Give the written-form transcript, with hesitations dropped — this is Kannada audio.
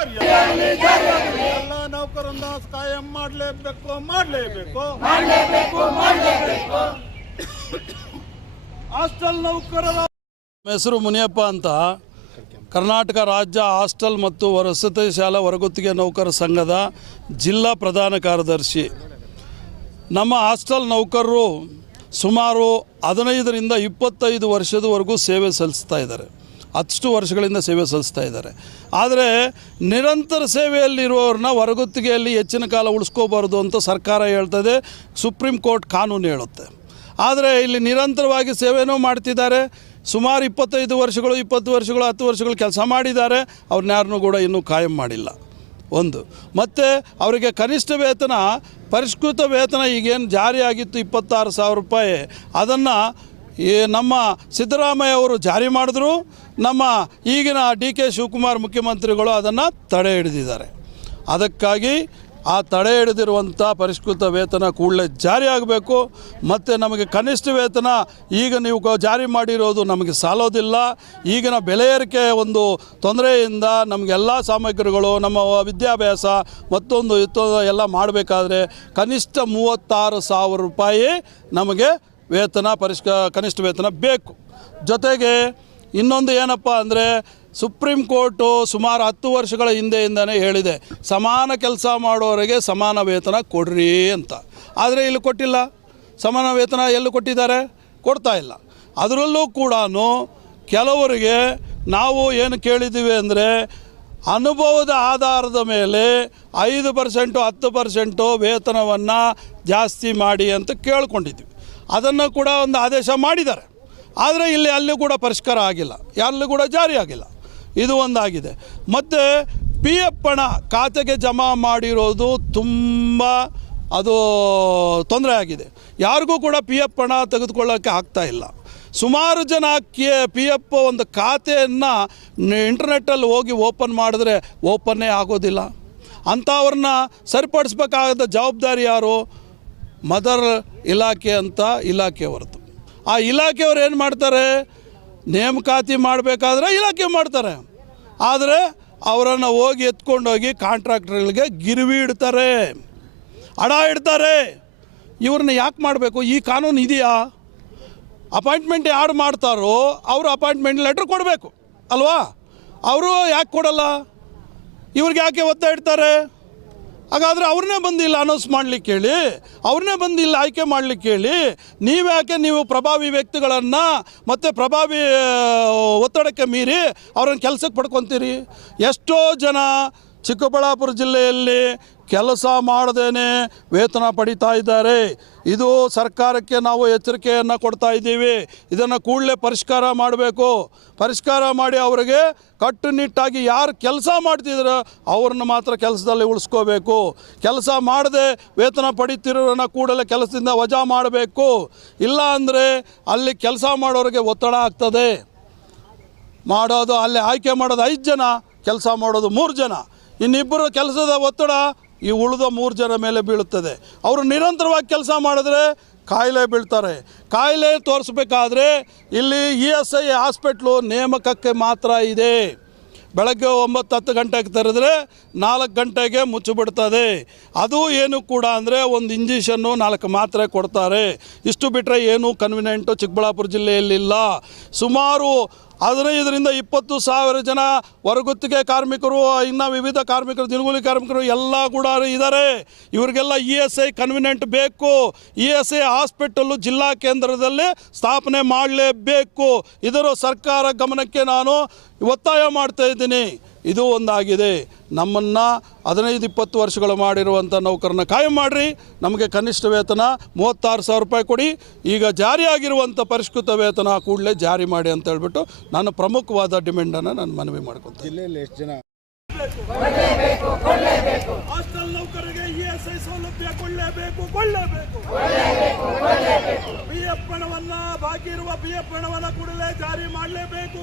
ಎಲ್ಲ ನೌಕರನ್ನ ಕಾಯಂ ಮಾಡಲೇಬೇಕು. ಹಾಸ್ಟೆಲ್ ನೌಕರರ ಹೆಸರು ಮುನಿಯಪ್ಪ ಅಂತ, ಕರ್ನಾಟಕ ರಾಜ್ಯ ಹಾಸ್ಟೆಲ್ ಮತ್ತು ವಸತಿ ಶಾಲಾ ಹೊರಗುತ್ತಿಗೆ ನೌಕರ ಸಂಘದ ಜಿಲ್ಲಾ ಪ್ರಧಾನ ಕಾರ್ಯದರ್ಶಿ. ನಮ್ಮ ಹಾಸ್ಟೆಲ್ ನೌಕರರು ಸುಮಾರು 15ರಿಂದ 25 ವರ್ಷದವರೆಗೂ ಸೇವೆ ಸಲ್ಲಿಸ್ತಾ ಇದ್ದಾರೆ. 10 ವರ್ಷಗಳಿಂದ ಸೇವೆ ಸಲ್ಲಿಸ್ತಾ ಇದ್ದಾರೆ. ಆದರೆ ನಿರಂತರ ಸೇವೆಯಲ್ಲಿರುವವ್ರನ್ನ ಹೊರಗುತ್ತಿಗೆಯಲ್ಲಿ ಹೆಚ್ಚಿನ ಕಾಲ ಉಳಿಸ್ಕೋಬಾರ್ದು ಅಂತ ಸರ್ಕಾರ ಹೇಳ್ತದೆ, ಸುಪ್ರೀಂ ಕೋರ್ಟ್ ಕಾನೂನು ಹೇಳುತ್ತೆ. ಆದರೆ ಇಲ್ಲಿ ನಿರಂತರವಾಗಿ ಸೇವೆನೂ ಮಾಡ್ತಿದ್ದಾರೆ. ಸುಮಾರು 25 ವರ್ಷಗಳು 20 ವರ್ಷಗಳು 10 ವರ್ಷಗಳು ಕೆಲಸ ಮಾಡಿದ್ದಾರೆ. ಅವ್ರನ್ನ ಕೂಡ ಇನ್ನೂ ಕಾಯಂ ಮಾಡಿಲ್ಲ. ಒಂದು ಮತ್ತು ಅವರಿಗೆ ಕನಿಷ್ಠ ವೇತನ, ಪರಿಷ್ಕೃತ ವೇತನ ಈಗೇನು ಜಾರಿಯಾಗಿತ್ತು 26,000 ರೂಪಾಯಿ, ಅದನ್ನು ನಮ್ಮ ಸಿದ್ದರಾಮಯ್ಯ ಅವರು ಜಾರಿ ಮಾಡಿದ್ರು. ನಮ್ಮ ಈಗಿನ DK ಶಿವಕುಮಾರ್ ಮುಖ್ಯಮಂತ್ರಿಗಳು ಅದನ್ನು ತಡೆ ಹಿಡಿದಿದ್ದಾರೆ. ಅದಕ್ಕಾಗಿ ಆ ತಡೆ ಹಿಡಿದಿರುವಂಥ ಪರಿಷ್ಕೃತ ವೇತನ ಕೂಡಲೇ ಜಾರಿ ಆಗಬೇಕು. ಮತ್ತು ನಮಗೆ ಕನಿಷ್ಠ ವೇತನ ಈಗ ನೀವು ಜಾರಿ ಮಾಡಿರೋದು ನಮಗೆ ಸಾಲೋದಿಲ್ಲ. ಈಗಿನ ಬೆಲೆ ಏರಿಕೆ ಒಂದು ತೊಂದರೆಯಿಂದ ನಮಗೆಲ್ಲ ಸಾಮಗ್ರಿಗಳು, ನಮ್ಮ ವಿದ್ಯಾಭ್ಯಾಸ ಮತ್ತೊಂದು ಎಲ್ಲ ಮಾಡಬೇಕಾದ್ರೆ ಕನಿಷ್ಠ 36,000 ರೂಪಾಯಿ ನಮಗೆ ವೇತನ ಕನಿಷ್ಠ ವೇತನ ಬೇಕು. ಜೊತೆಗೆ ಇನ್ನೊಂದು ಏನಪ್ಪ ಅಂದರೆ, ಸುಪ್ರೀಂ ಕೋರ್ಟು ಸುಮಾರು 10 ವರ್ಷಗಳ ಹಿಂದೆಯಿಂದನೇ ಹೇಳಿದೆ, ಸಮಾನ ಕೆಲಸ ಮಾಡೋರಿಗೆ ಸಮಾನ ವೇತನ ಕೊಡ್ರಿ ಅಂತ. ಆದರೆ ಇಲ್ಲಿ ಕೊಟ್ಟಿಲ್ಲ. ಸಮಾನ ವೇತನ ಎಲ್ಲೂ ಕೊಟ್ಟಿದ್ದಾರೆ? ಕೊಡ್ತಾ ಇಲ್ಲ. ಅದರಲ್ಲೂ ಕೂಡ ಕೆಲವರಿಗೆ ನಾವು ಏನು ಕೇಳಿದ್ದೀವಿ ಅಂದರೆ, ಅನುಭವದ ಆಧಾರದ ಮೇಲೆ 5% 10% ವೇತನವನ್ನು ಜಾಸ್ತಿ ಮಾಡಿ ಅಂತ ಕೇಳ್ಕೊಂಡಿದ್ವಿ. ಅದನ್ನು ಕೂಡ ಒಂದು ಆದೇಶ ಮಾಡಿದ್ದಾರೆ. ಆದರೆ ಅಲ್ಲಿ ಕೂಡ ಪರಿಷ್ಕಾರ ಆಗಿಲ್ಲ, ಎಲ್ಲೂ ಕೂಡ ಜಾರಿ ಆಗಿಲ್ಲ. ಇದು ಒಂದಾಗಿದೆ. ಮತ್ತು PF ಹಣ ಖಾತೆಗೆ ಜಮಾ ಮಾಡಿರೋದು ತುಂಬ ಅದು ತೊಂದರೆ ಆಗಿದೆ. ಯಾರಿಗೂ ಕೂಡ PF ಹಣ ತೆಗೆದುಕೊಳ್ಳೋಕ್ಕೆ ಆಗ್ತಾಯಿಲ್ಲ. ಸುಮಾರು ಜನ PF ಒಂದು ಖಾತೆಯನ್ನು ಇಂಟರ್ನೆಟ್ಟಲ್ಲಿ ಹೋಗಿ ಓಪನ್ ಮಾಡಿದ್ರೆ ಓಪನ್ನೇ ಆಗೋದಿಲ್ಲ. ಅಂಥವ್ರನ್ನ ಸರಿಪಡಿಸ್ಬೇಕಾದ ಜವಾಬ್ದಾರಿ ಯಾರು? ಮದರ್ ಇಲಾಖೆ ಅಂತ ಇಲಾಖೆಯವ್ರದ್ದು. ಆ ಇಲಾಖೆಯವ್ರು ಏನು ಮಾಡ್ತಾರೆ? ನೇಮಕಾತಿ ಮಾಡಬೇಕಾದ್ರೆ ಇಲಾಖೆ ಮಾಡ್ತಾರೆ. ಆದರೆ ಅವರನ್ನು ಹೋಗಿ ಎತ್ಕೊಂಡೋಗಿ ಕಾಂಟ್ರಾಕ್ಟರ್ಗಳಿಗೆ ಗಿರ್ವಿ ಇಡ್ತಾರೆ, ಹಣ ಇಡ್ತಾರೆ. ಇವ್ರನ್ನ ಯಾಕೆ ಮಾಡಬೇಕು? ಈ ಕಾನೂನು ಇದೆಯಾ? ಅಪಾಯಿಂಟ್ಮೆಂಟ್ ಯಾರು ಮಾಡ್ತಾರೋ ಅವರು ಅಪಾಯಿಂಟ್ಮೆಂಟ್ ಲೆಟ್ರ್ ಕೊಡಬೇಕು ಅಲ್ವಾ? ಅವರು ಯಾಕೆ ಕೊಡಲ್ಲ? ಇವ್ರಿಗೆ ಯಾಕೆ ಒತ್ತಾಯ ಇಡ್ತಾರೆ? ಹಾಗಾದರೆ ಅವ್ರನ್ನೇ ಬಂದು ಇಲ್ಲಿ ಅನೌನ್ಸ್ ಮಾಡಲಿಕ್ಕೆ ಹೇಳಿ, ಅವ್ರನ್ನೇ ಬಂದು ಇಲ್ಲಿ ಆಯ್ಕೆ ಮಾಡಲಿಕ್ಕೆ ಹೇಳಿ. ನೀವು ಪ್ರಭಾವಿ ವ್ಯಕ್ತಿಗಳನ್ನು ಮತ್ತು ಪ್ರಭಾವಿ ಒತ್ತಡಕ್ಕೆ ಮೀರಿ ಅವ್ರನ್ನ ಕೆಲಸಕ್ಕೆ ಪಡ್ಕೊತೀರಿ. ಎಷ್ಟೋ ಜನ ಚಿಕ್ಕಬಳ್ಳಾಪುರ ಜಿಲ್ಲೆಯಲ್ಲಿ ಕೆಲಸ ಮಾಡದೇನೆ ವೇತನ ಪಡಿತಾ ಇದ್ದಾರೆ. ಇದು ಸರ್ಕಾರಕ್ಕೆ ನಾವು ಎಚ್ಚರಿಕೆಯನ್ನು ಕೊಡ್ತಾ ಇದ್ದೀವಿ. ಇದನ್ನು ಕೂಡಲೇ ಪರಿಷ್ಕಾರ ಮಾಡಬೇಕು. ಪರಿಷ್ಕಾರ ಮಾಡಿ ಅವರಿಗೆ ಕಟ್ಟುನಿಟ್ಟಾಗಿ ಯಾರು ಕೆಲಸ ಮಾಡ್ತಿದ್ರು ಅವ್ರನ್ನ ಮಾತ್ರ ಕೆಲಸದಲ್ಲಿ ಉಳಿಸ್ಕೋಬೇಕು. ಕೆಲಸ ಮಾಡದೆ ವೇತನ ಪಡಿತಿರೋರನ್ನ ಕೂಡಲೇ ಕೆಲಸದಿಂದ ವಜಾ ಮಾಡಬೇಕು. ಇಲ್ಲ ಅಂದರೆ ಅಲ್ಲಿ ಕೆಲಸ ಮಾಡೋರಿಗೆ ಒತ್ತಡ ಆಗ್ತದೆ. ಅಲ್ಲಿ ಆಯ್ಕೆ ಮಾಡೋದು 5 ಜನ, ಕೆಲಸ ಮಾಡೋದು 3 ಜನ. ಇನ್ನಿಬ್ಬರು ಕೆಲಸದ ಒತ್ತಡ ಈ ಉಳಿದ 3 ಜನ ಮೇಲೆ ಬೀಳುತ್ತದೆ. ಅವರು ನಿರಂತರವಾಗಿ ಕೆಲಸ ಮಾಡಿದ್ರೆ ಕಾಯಿಲೆ ಬೀಳ್ತಾರೆ. ಕಾಯಿಲೆ ತೋರಿಸ್ಬೇಕಾದ್ರೆ ಇಲ್ಲಿ ESI ಹಾಸ್ಪಿಟ್ಲು ನೇಮಕಕ್ಕೆ ಮಾತ್ರ ಇದೆ. ಬೆಳಗ್ಗೆ 9-10 ಗಂಟೆಗೆ ತೆರೆದ್ರೆ 4 ಗಂಟೆಗೆ ಮುಚ್ಚಿಬಿಡ್ತದೆ. ಅದು ಏನು ಕೂಡ ಅಂದರೆ ಒಂದು ಇಂಜೆಕ್ಷನ್ನು 4 ಮಾತ್ರೆ ಕೊಡ್ತಾರೆ. ಇಷ್ಟು ಬಿಟ್ಟರೆ ಏನು ಕನ್ವಿನೆಂಟು ಚಿಕ್ಕಬಳ್ಳಾಪುರ ಜಿಲ್ಲೆಯಲ್ಲಿಲ್ಲ. ಸುಮಾರು 15ರಿಂದ 20 ಸಾವಿರ ಜನ ಹೊರಗುತ್ತಿಗೆ ಕಾರ್ಮಿಕರು, ಇನ್ನು ವಿವಿಧ ಕಾರ್ಮಿಕರು, ದಿನಗೂಲಿ ಕಾರ್ಮಿಕರು ಎಲ್ಲ ಕೂಡ ಇದ್ದಾರೆ. ಇವರಿಗೆಲ್ಲ ESI ಕನ್ವಿನೆಂಟ್ ಬೇಕು. ESI ಹಾಸ್ಪಿಟಲ್ಲು ಜಿಲ್ಲಾ ಕೇಂದ್ರದಲ್ಲಿ ಸ್ಥಾಪನೆ ಮಾಡಲೇಬೇಕು. ಇದರ ಸರ್ಕಾರ ಗಮನಕ್ಕೆ ನಾನು ಒತ್ತಾಯ ಮಾಡ್ತಾ ಇದ್ದೀನಿ. ಇದು ಒಂದಾಗಿದೆ. ನಮ್ಮನ್ನು 15-20 ವರ್ಷಗಳು ಮಾಡಿರುವಂಥ ನೌಕರನ್ನ ಕಾಯಂ ಮಾಡಿರಿ. ನಮಗೆ ಕನಿಷ್ಠ ವೇತನ 36,000 ರೂಪಾಯಿ ಕೊಡಿ. ಈಗ ಜಾರಿಯಾಗಿರುವಂಥ ಪರಿಷ್ಕೃತ ವೇತನ ಕೂಡಲೇ ಜಾರಿ ಮಾಡಿ ಅಂತ ಹೇಳ್ಬಿಟ್ಟು ನಾನು ಪ್ರಮುಖವಾದ ಡಿಮ್ಯಾಂಡನ್ನು ನಾನು ಮನವಿ ಮಾಡ್ಕೊತೀನಿ. ಜಿಲ್ಲೆಯಲ್ಲಿ ಎಷ್ಟು ಜನ ಹಾಸ್ಟೆಲ್ ನೌಕರರಿಗೆ ESI ಸೌಲಭ್ಯ ಕೊಡಲೇಬೇಕು. PF ಹಣವನ್ನು ಬಾಕಿ ಇರುವ PF ಹಣವನ್ನು ಕೂಡಲೇ ಜಾರಿ ಮಾಡಲೇಬೇಕು.